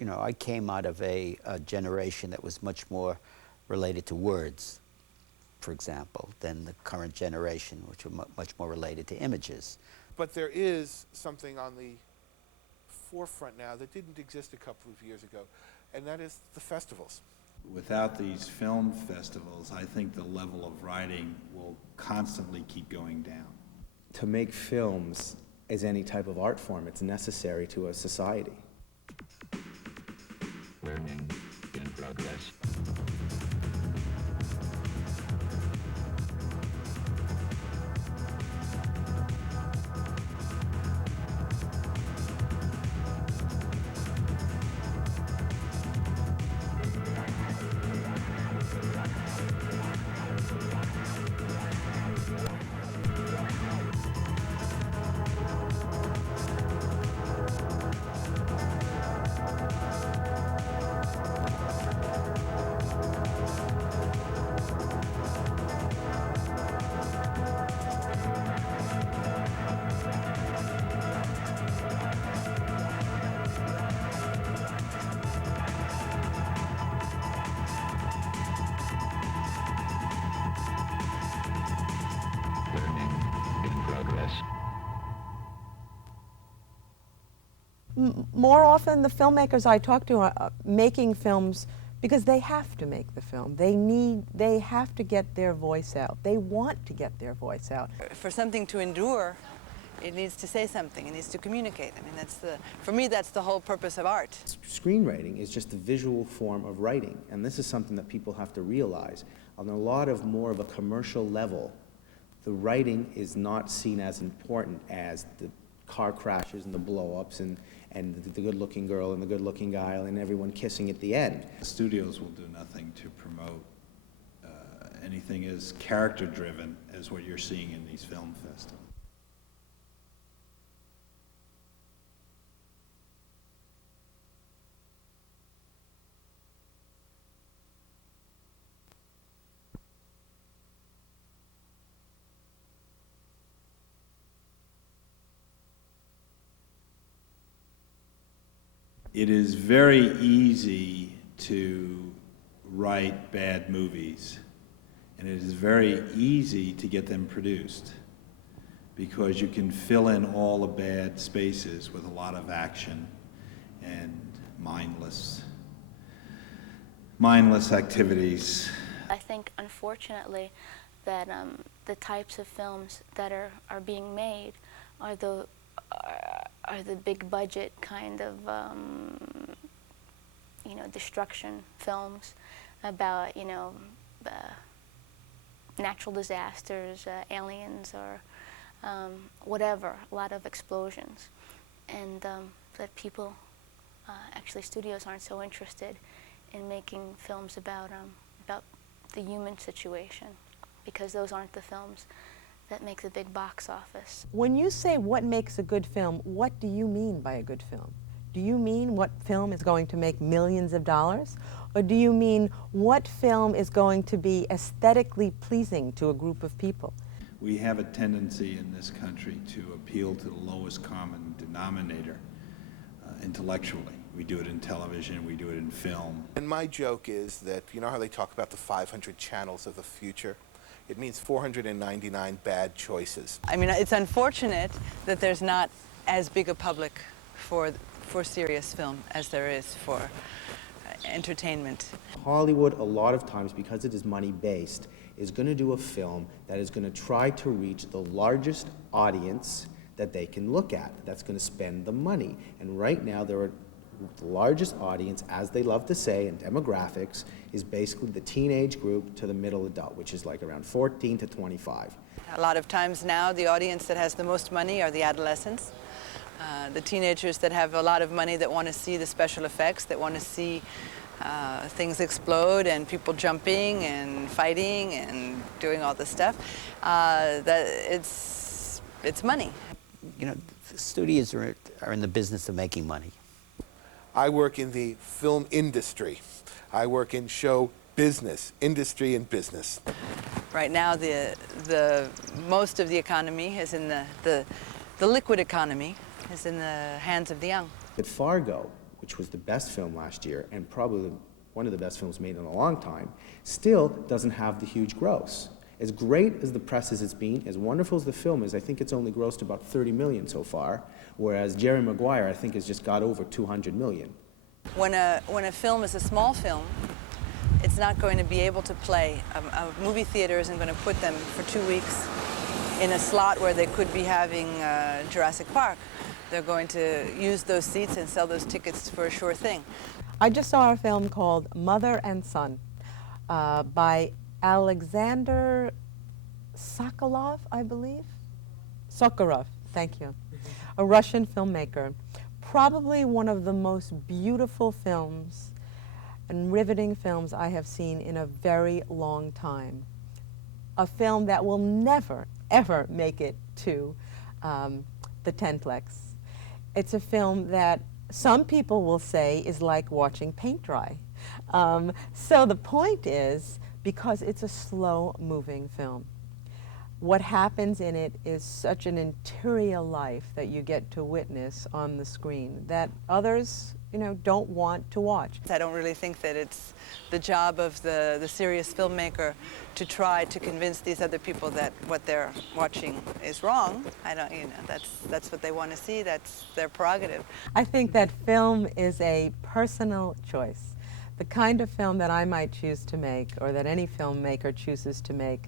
You know, I came out of a generation that was much more related to words, for example, than the current generation, which are much more related to images. But there is something on the forefront now that didn't exist a couple of years ago, and that is the festivals. Without these film festivals, I think the level of writing will constantly keep going down. To make films as any type of art form, it's necessary to a society. Learning in progress. More often, the filmmakers I talk to are making films because they have to make the film. They have to get their voice out. They want to get their voice out. For something to endure, it needs to say something. It needs to communicate. I mean, for me, that's the whole purpose of art. Screenwriting is just the visual form of writing, and this is something that people have to realize. On a lot of more of a commercial level, the writing is not seen as important as the car crashes and the blow-ups and the good-looking girl and the good-looking guy and everyone kissing at the end. Studios will do nothing to promote anything as character-driven as what you're seeing in these film festivals. It is very easy to write bad movies, and it is very easy to get them produced because you can fill in all the bad spaces with a lot of action and mindless activities. I think, unfortunately, that the types of films that are being made are the big budget kind of destruction films about natural disasters, aliens, or whatever, a lot of explosions, and that people actually studios aren't so interested in making films about the human situation, because those aren't the films that make the big box office. When you say what makes a good film, what do you mean by a good film? Do you mean what film is going to make millions of dollars? Or do you mean what film is going to be aesthetically pleasing to a group of people? We have a tendency in this country to appeal to the lowest common denominator intellectually. We do it in television, we do it in film. And my joke is that, you know how they talk about the 500 channels of the future? It means 499 bad choices. I mean, it's unfortunate that there's not as big a public for serious film as there is for entertainment. Hollywood, a lot of times, because it is money-based, is going to do a film that is going to try to reach the largest audience that they can look at, that's going to spend the money. And right now, there are the largest audience, as they love to say, in demographics, is basically the teenage group to the middle adult, which is like around 14 to 25. A lot of times now, the audience that has the most money are the adolescents. The teenagers that have a lot of money that want to see the special effects, that want to see things explode and people jumping and fighting and doing all this stuff. It's money. You know, the studios are in the business of making money. I work in the film industry. I work in show business, industry and business. Right now, the most of the economy is in the liquid economy is in the hands of the young. At Fargo, which was the best film last year, and probably one of the best films made in a long time, still doesn't have the huge gross. As great as the press has been, as wonderful as the film is, I think it's only grossed about 30 million so far, whereas Jerry Maguire, I think, has just got over 200 million. When a film is a small film, it's not going to be able to play. A movie theater isn't going to put them for 2 weeks in a slot where they could be having Jurassic Park. They're going to use those seats and sell those tickets for a sure thing. I just saw a film called Mother and Son by Alexander Sokolov, I believe. Sokolov, thank you. A Russian filmmaker. Probably one of the most beautiful films and riveting films I have seen in a very long time. A film that will never, ever make it to the Tenplex. It's a film that some people will say is like watching paint dry. So the point is, because it's a slow-moving film, what happens in it is such an interior life that you get to witness on the screen that others, don't want to watch. I don't really think that it's the job of the serious filmmaker to try to convince these other people that what they're watching is wrong. I don't, that's what they want to see. That's their prerogative. I think that film is a personal choice. The kind of film that I might choose to make, or that any filmmaker chooses to make,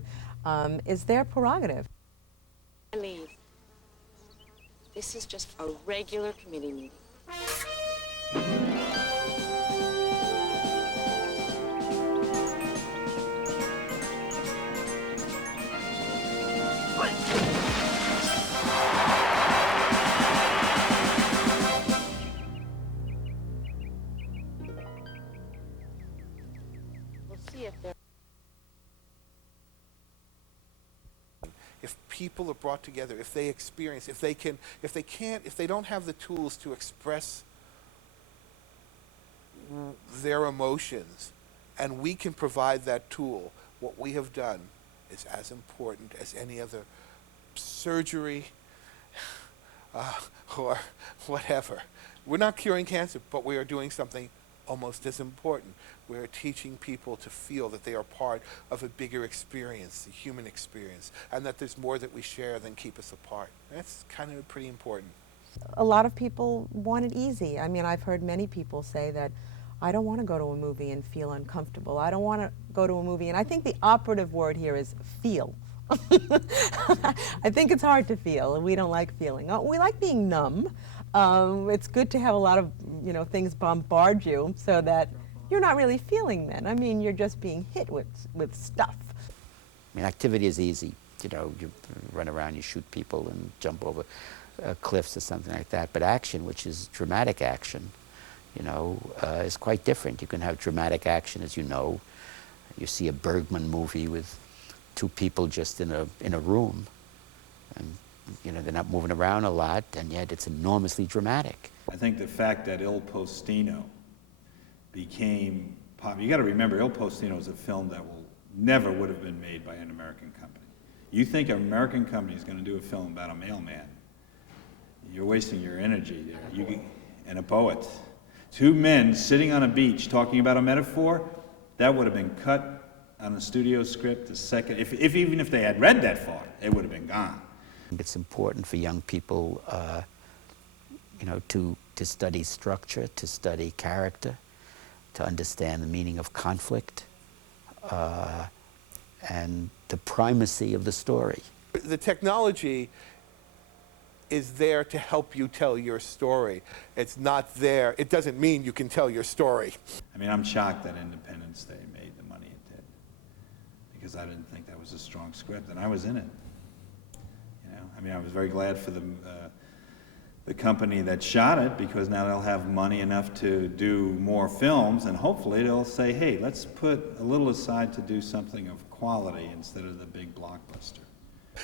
is their prerogative. I leave. This is just a regular committee meeting. We'll see if they're... If people are brought together, if they experience, if they don't have the tools to express their emotions, and we can provide that tool, what we have done is as important as any other surgery or whatever. We're not curing cancer, but we are doing something almost as important. We are teaching people to feel that they are part of a bigger experience, the human experience, and that there's more that we share than keep us apart. That's kind of pretty important. A lot of people want it easy. I mean, I've heard many people say that, I don't want to go to a movie and feel uncomfortable. I don't want to go to a movie, and I think the operative word here is feel. I think it's hard to feel, and we don't like feeling. We like being numb. It's good to have a lot of, things bombard you so that you're not really feeling then. I mean, you're just being hit with stuff. I mean, activity is easy. You run around, you shoot people and jump over cliffs or something like that. But action, which is dramatic action, is quite different. You can have dramatic action, as you know. You see a Bergman movie with two people just in a room, and they're not moving around a lot, and yet it's enormously dramatic. I think the fact that Il Postino became popular, you got to remember, Il Postino is a film that never would have been made by an American company. You think an American company is going to do a film about a mailman, you're wasting your energy there. And a poet. Two men sitting on a beach talking about a metaphor, that would have been cut on a studio script the second, even if they had read that far, it would have been gone. It's important for young people, to study structure, to study character, to understand the meaning of conflict, and the primacy of the story. The technology is there to help you tell your story. It's not there. It doesn't mean you can tell your story. I mean, I'm shocked that Independence Day made the money it did, because I didn't think that was a strong script, and I was in it. I mean, I was very glad for the company that shot it, because now they'll have money enough to do more films, and hopefully they'll say, hey, let's put a little aside to do something of quality instead of the big blockbuster.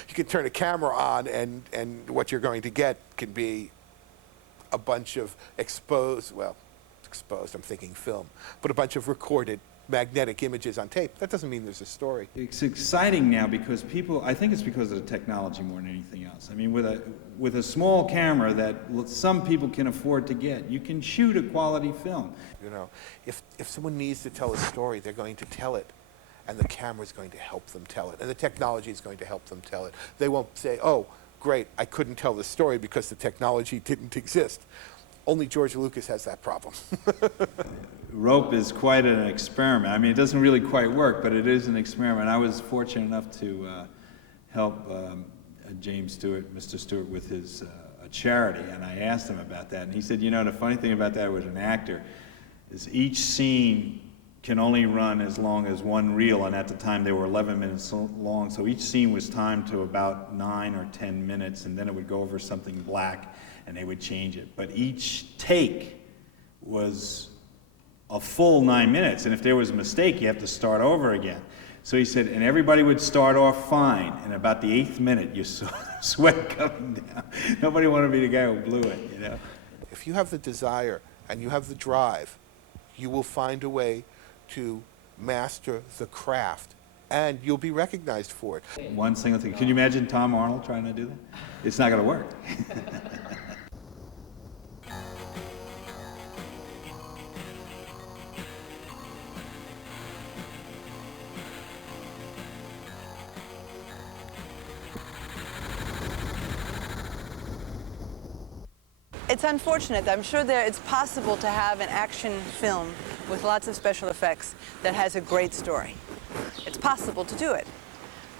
You can turn a camera on, and what you're going to get can be a bunch of exposed, I'm thinking film, but a bunch of recorded magnetic images on tape. That doesn't mean there's a story. It's exciting now because people, I think it's because of the technology more than anything else. I mean, with a small camera that some people can afford to get, you can shoot a quality film. You know, if someone needs to tell a story, they're going to tell it, and the camera's going to help them tell it, and the technology is going to help them tell it. They won't say, oh, great, I couldn't tell the story because the technology didn't exist. Only George Lucas has that problem. Rope is quite an experiment. I mean, it doesn't really quite work, but it is an experiment. I was fortunate enough to help James Stewart, Mr. Stewart, with his a charity, and I asked him about that, and he said, you know, the funny thing about that with an actor is each scene can only run as long as one reel, and at the time they were 11 minutes long, so each scene was timed to about 9 or 10 minutes, and then it would go over something black, and they would change it. But each take was a full 9 minutes, and if there was a mistake, you have to start over again. So he said, and everybody would start off fine, and about the 8th minute, you saw the sweat coming down. Nobody wanted to be the guy who blew it, you know. If you have the desire and you have the drive, you will find a way to master the craft, and you'll be recognized for it. One single thing. Can you imagine Tom Arnold trying to do that? It's not going to work. It's unfortunate. I'm sure it's possible to have an action film with lots of special effects that has a great story. It's possible to do it.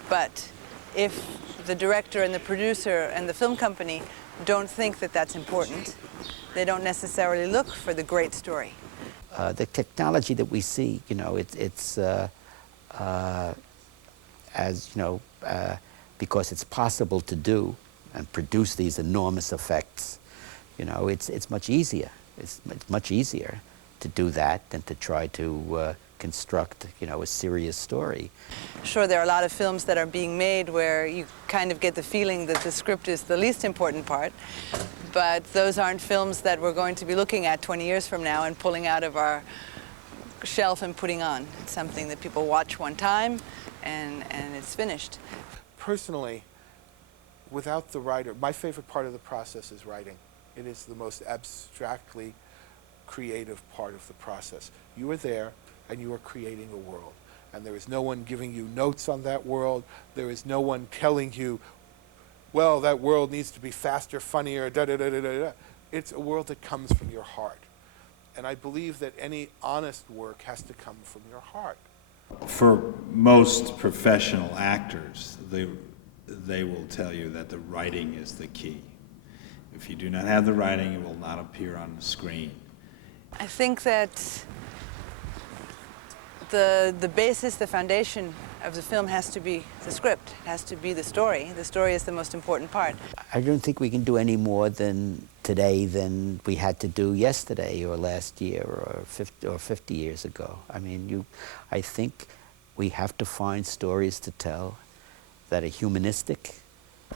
But if the director and the producer and the film company don't think that that's important, they don't necessarily look for the great story. The technology that we see, you know, as you know, because it's possible to do and produce these enormous effects. You know, it's much easier. It's much easier to do that than to try to construct, you know, a serious story. Sure, there are a lot of films that are being made where you kind of get the feeling that the script is the least important part, but those aren't films that we're going to be looking at 20 years from now and pulling out of our shelf and putting on. It's something that people watch one time and it's finished. Personally, without the writer, my favorite part of the process is writing. It is the most abstractly creative part of the process. You are there and you are creating a world. And there is no one giving you notes on that world. There is no one telling you, well, that world needs to be faster, funnier, da-da-da-da-da-da. It's a world that comes from your heart. And I believe that any honest work has to come from your heart. For most professional actors, they will tell you that the writing is the key. If you do not have the writing, it will not appear on the screen. I think that the basis, the foundation of the film has to be the script. It has to be the story. The story is the most important part. I don't think we can do any more today than we had to do yesterday or last year or 50 years ago. I mean, I think we have to find stories to tell that are humanistic.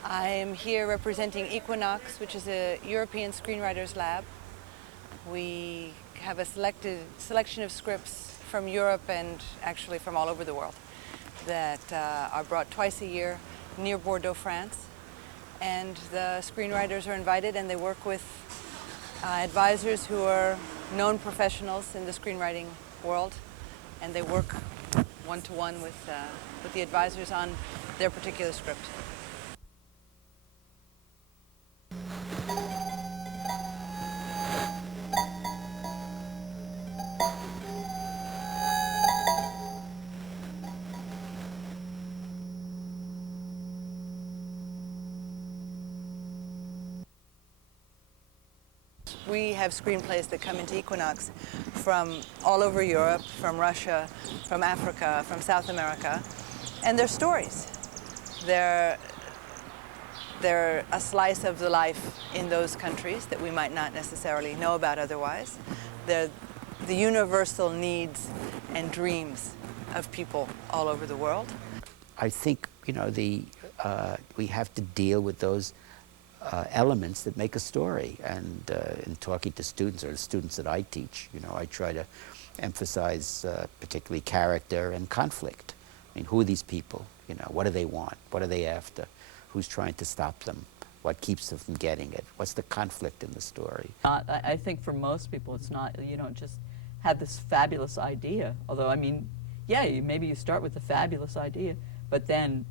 I am here representing Equinox, which is a European screenwriters lab. We have a selection of scripts from Europe and actually from all over the world that are brought twice a year near Bordeaux, France. And the screenwriters are invited and they work with advisors who are known professionals in the screenwriting world, and they work one-to-one with the advisors on their particular script. We have screenplays that come into Equinox from all over Europe, from Russia, from Africa, from South America, and they're stories. They're a slice of the life in those countries that we might not necessarily know about otherwise. They're the universal needs and dreams of people all over the world. I think, you know, we have to deal with those elements that make a story. And in talking to students, or the students that I teach, you know, I try to emphasize particularly character and conflict. I mean, who are these people? You know, what do they want? What are they after? Who's trying to stop them? What keeps them from getting it? What's the conflict in the story? I think for most people, it's not, you don't just have this fabulous idea. Although, I mean, yeah, maybe you start with a fabulous idea, but then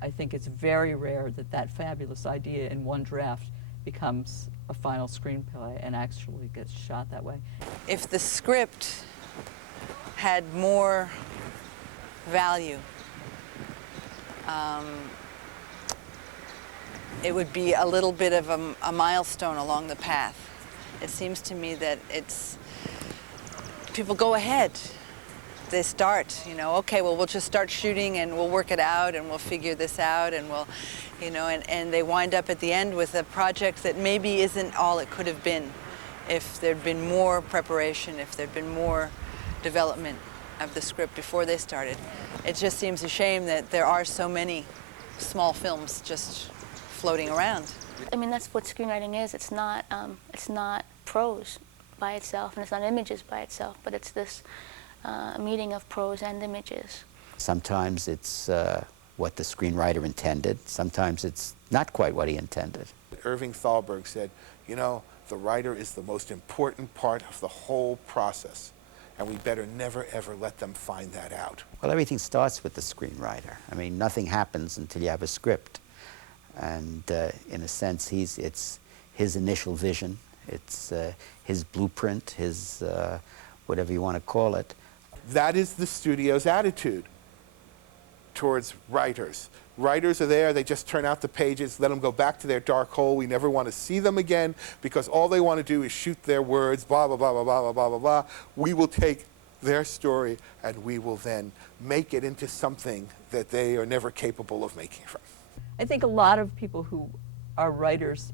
I think it's very rare that that fabulous idea in one draft becomes a final screenplay and actually gets shot that way. If the script had more value, it would be a little bit of a milestone along the path. It seems to me that people go ahead. They start, you know, okay, well, we'll just start shooting and we'll work it out and we'll figure this out and we'll, you know, and they wind up at the end with a project that maybe isn't all it could have been if there'd been more preparation, if there'd been more development of the script before they started. It just seems a shame that there are so many small films just floating around. I mean, that's what screenwriting is. It's not prose by itself, and it's not images by itself, but it's this meeting of prose and images. Sometimes it's what the screenwriter intended. Sometimes it's not quite what he intended. Irving Thalberg said, you know, the writer is the most important part of the whole process, and we better never ever let them find that out. Well, everything starts with the screenwriter. I mean, nothing happens until you have a script. And in a sense, it's his initial vision. It's his blueprint, his whatever you want to call it. That is the studio's attitude towards writers. Writers are there, they just turn out the pages, let them go back to their dark hole. We never want to see them again because all they want to do is shoot their words, blah, blah, blah, blah, blah, blah, blah, blah. We will take their story and we will then make it into something that they are never capable of making from. I think a lot of people who are writers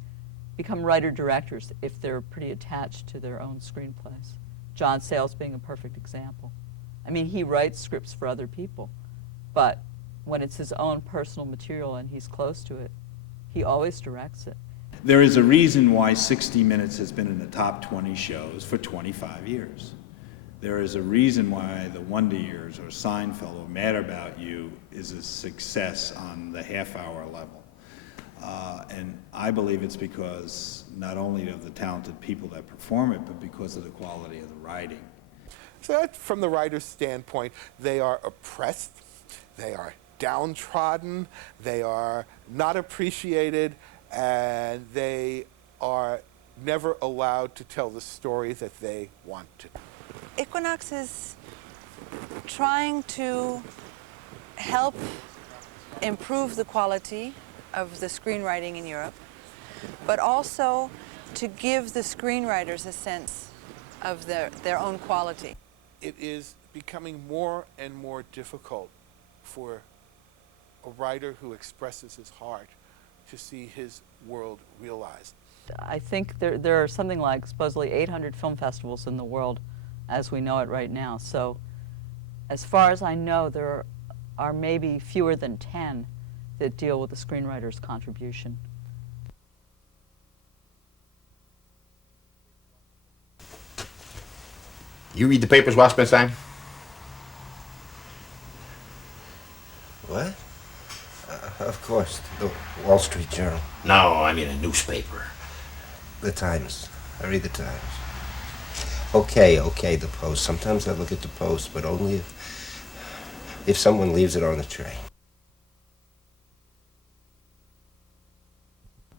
become writer-directors if they're pretty attached to their own screenplays. John Sayles being a perfect example. I mean, he writes scripts for other people, but when it's his own personal material and he's close to it, he always directs it. There is a reason why 60 Minutes has been in the top 20 shows for 25 years. There is a reason why The Wonder Years or Seinfeld or Mad About You is a success on the half-hour level. And I believe it's because not only of the talented people that perform it, but because of the quality of the writing. So that, from the writer's standpoint, they are oppressed, they are downtrodden, they are not appreciated, and they are never allowed to tell the story that they want to. Equinox is trying to help improve the quality of the screenwriting in Europe, but also to give the screenwriters a sense of their own quality. It is becoming more and more difficult for a writer who expresses his heart to see his world realized. I think there are something like supposedly 800 film festivals in the world as we know it right now. So as far as I know, there are maybe fewer than 10 that deal with the screenwriter's contribution. You read the papers, Bernstein? What? Of course, the Wall Street Journal. No, I mean a newspaper. The Times. I read the Times. Okay, the Post. Sometimes I look at the Post, but only if someone leaves it on the train.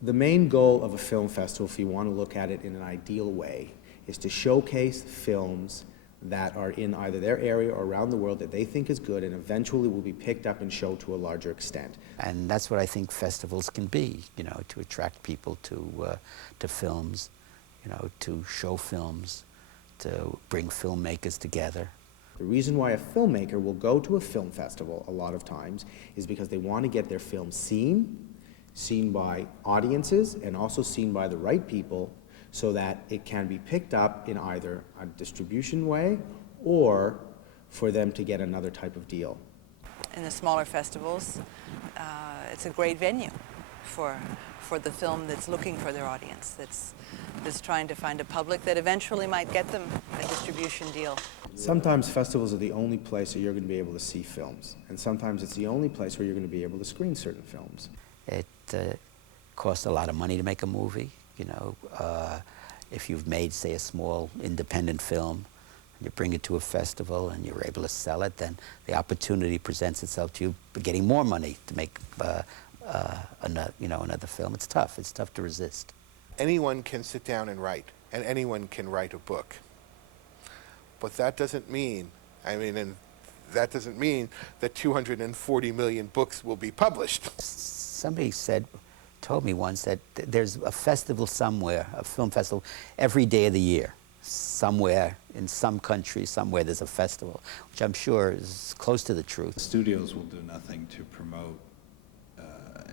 The main goal of a film festival, if you want to look at it in an ideal way, is to showcase films that are in either their area or around the world that they think is good and eventually will be picked up and shown to a larger extent. And that's what I think festivals can be, you know, to attract people to films, you know, to show films, to bring filmmakers together. The reason why a filmmaker will go to a film festival a lot of times is because they want to get their film seen by audiences and also seen by the right people so that it can be picked up in either a distribution way or for them to get another type of deal. In the smaller festivals, it's a great venue for the film that's looking for their audience, that's trying to find a public that eventually might get them a distribution deal. Sometimes festivals are the only place where you're going to be able to see films, and sometimes it's the only place where you're going to be able to screen certain films. It costs a lot of money to make a movie. You know, if you've made, say, a small independent film, you bring it to a festival and you're able to sell it, then the opportunity presents itself to you getting more money to make another film. It's tough. It's tough to resist. Anyone can sit down and write, and anyone can write a book. But that doesn't mean, that doesn't mean that 240 million books will be published. Somebody told me once that there's a festival somewhere, a film festival, every day of the year. Somewhere, in some country, somewhere there's a festival, which I'm sure is close to the truth. Studios will do nothing to promote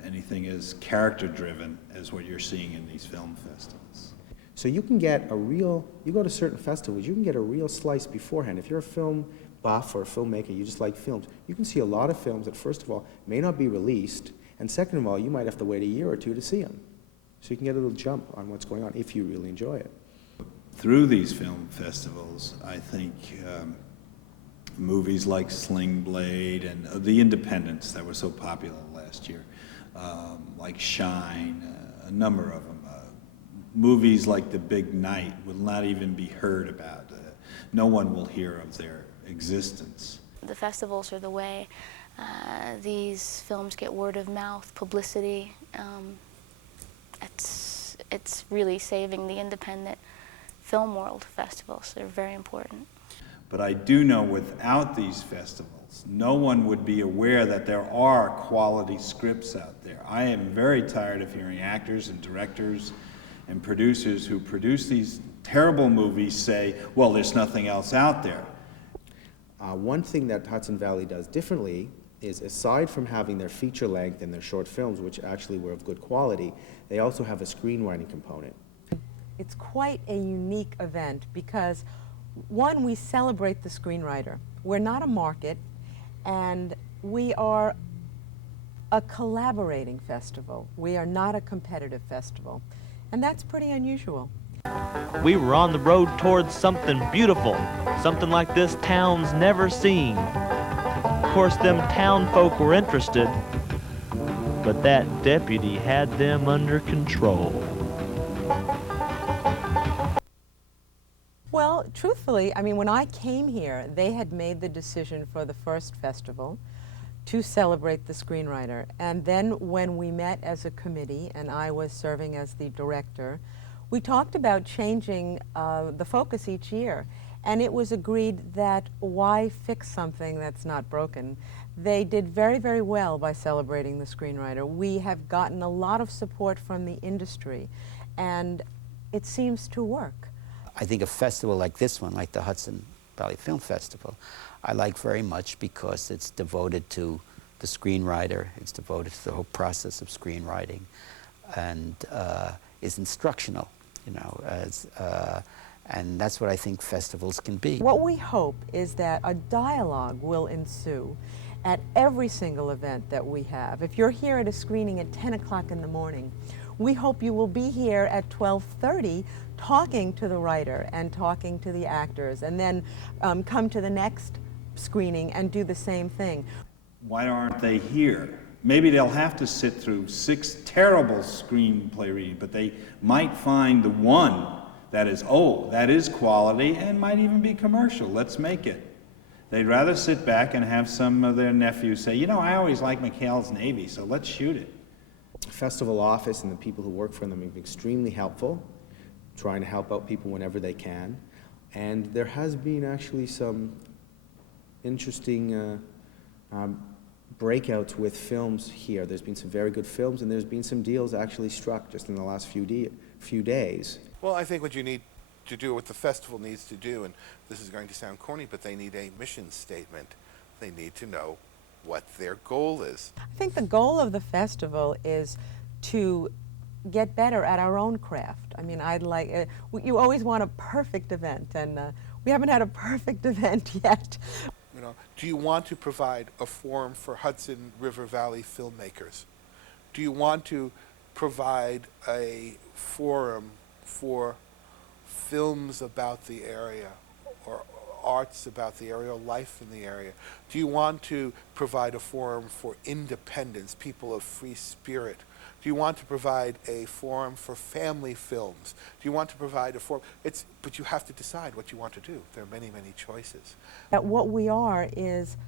anything as character-driven as what you're seeing in these film festivals. So you can get you go to certain festivals, you can get a real slice beforehand. If you're a film buff or a filmmaker, you just like films, you can see a lot of films that, first of all, may not be released, and second of all, you might have to wait a year or two to see them. So you can get a little jump on what's going on if you really enjoy it. Through these film festivals, I think movies like Sling Blade and the independents that were so popular last year, like Shine, a number of them. Movies like The Big Night will not even be heard about. No one will hear of their existence. The festivals are the way. These films get word of mouth, publicity. It's really saving the independent film world. Festivals, they're very important. But I do know without these festivals, no one would be aware that there are quality scripts out there. I am very tired of hearing actors and directors and producers who produce these terrible movies say, well, there's nothing else out there. One thing that Hudson Valley does differently is, aside from having their feature length and their short films, which actually were of good quality, they also have a screenwriting component. It's quite a unique event because, one, we celebrate the screenwriter. We're not a market, and we are a collaborating festival. We are not a competitive festival, and that's pretty unusual. We were on the road towards something beautiful, something like this town's never seen. Of course, them town folk were interested, but that deputy had them under control. Well, truthfully, when I came here, they had made the decision for the first festival to celebrate the screenwriter. And then when we met as a committee, and I was serving as the director, we talked about changing the focus each year. And it was agreed that why fix something that's not broken? They did very, very well by celebrating the screenwriter. We have gotten a lot of support from the industry, and it seems to work. I think a festival like this one, like the Hudson Valley Film Festival, I like very much because it's devoted to the screenwriter, it's devoted to the whole process of screenwriting, and is instructional, and that's what I think festivals can be. What we hope is that a dialogue will ensue at every single event that we have. If you're here at a screening at 10 o'clock in the morning, we hope you will be here at 12:30 talking to the writer and talking to the actors, and then come to the next screening and do the same thing. Why aren't they here? Maybe they'll have to sit through 6 terrible screenplay readings, but they might find the one that is quality and might even be commercial. Let's make it. They'd rather sit back and have some of their nephews say, I always like McHale's Navy, so let's shoot it. The festival office and the people who work for them have been extremely helpful, trying to help out people whenever they can. And there has been actually some interesting breakouts with films here. There's been some very good films, and there's been some deals actually struck just in the last few days. Well, I think what you need to do, what the festival needs to do, and this is going to sound corny, but they need a mission statement. They need to know what their goal is. I think the goal of the festival is to get better at our own craft. I'd like, you always want a perfect event, and we haven't had a perfect event yet. Do you want to provide a forum for Hudson River Valley filmmakers Do you want to provide a forum for films about the area, or arts about the area, or life in the area? Do you want to provide a forum for independents, people of free spirit? Do you want to provide a forum for family films? Do you want to provide a forum? But you have to decide what you want to do. There are many, many choices. That what we are is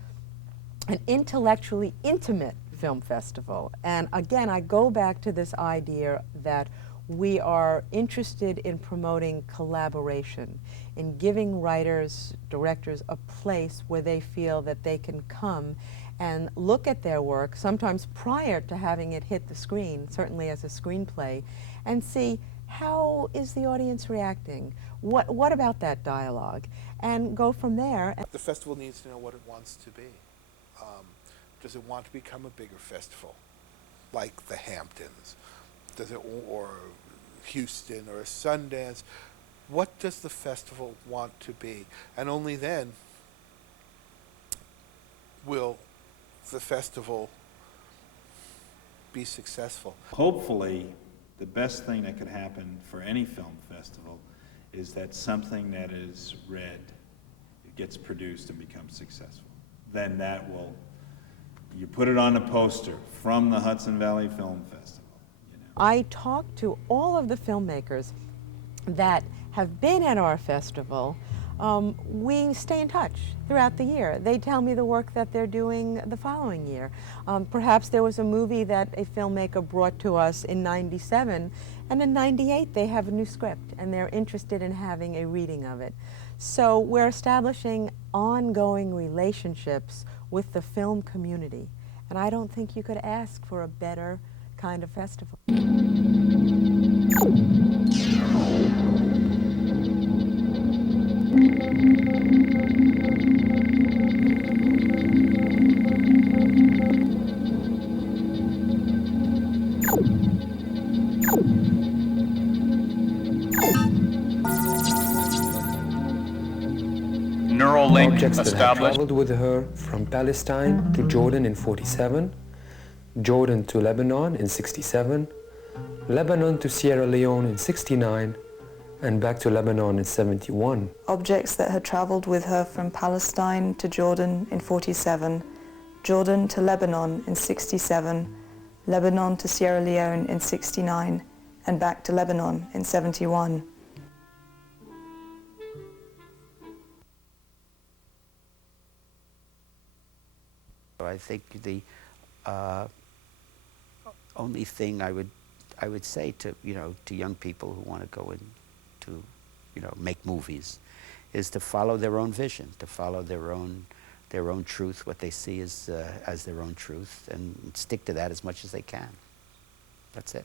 an intellectually intimate film festival. And again, I go back to this idea that we are interested in promoting collaboration, in giving writers, directors a place where they feel that they can come and look at their work, sometimes prior to having it hit the screen, certainly as a screenplay, and see how is the audience reacting? What about that dialogue? And go from there. The festival needs to know what it wants to be. Does it want to become a bigger festival, like the Hamptons? Does it, or Houston or Sundance? What does the festival want to be? And only then will the festival be successful. Hopefully, the best thing that could happen for any film festival is that something that is read, it gets produced and becomes successful. Then that will, you put it on a poster from the Hudson Valley Film Festival. You know. I talked to all of the filmmakers that have been at our festival. We stay in touch throughout the year. They tell me the work that they're doing the following year. Perhaps there was a movie that a filmmaker brought to us in '97, and in '98 they have a new script and they're interested in having a reading of it. So we're establishing ongoing relationships with the film community, and I don't think you could ask for a better kind of festival. Neural link objects established. That had traveled with her from Palestine to Jordan in '47, Jordan to Lebanon in '67, Lebanon to Sierra Leone in '69, and back to Lebanon in '71. Objects that had traveled with her from Palestine to Jordan in '47, Jordan to Lebanon in '67, Lebanon to Sierra Leone in '69, and back to Lebanon in '71. I think the only thing I would say to to young people who want to go in to make movies is to follow their own vision, to follow their own truth, what they see as their own truth, and stick to that as much as they can. That's it.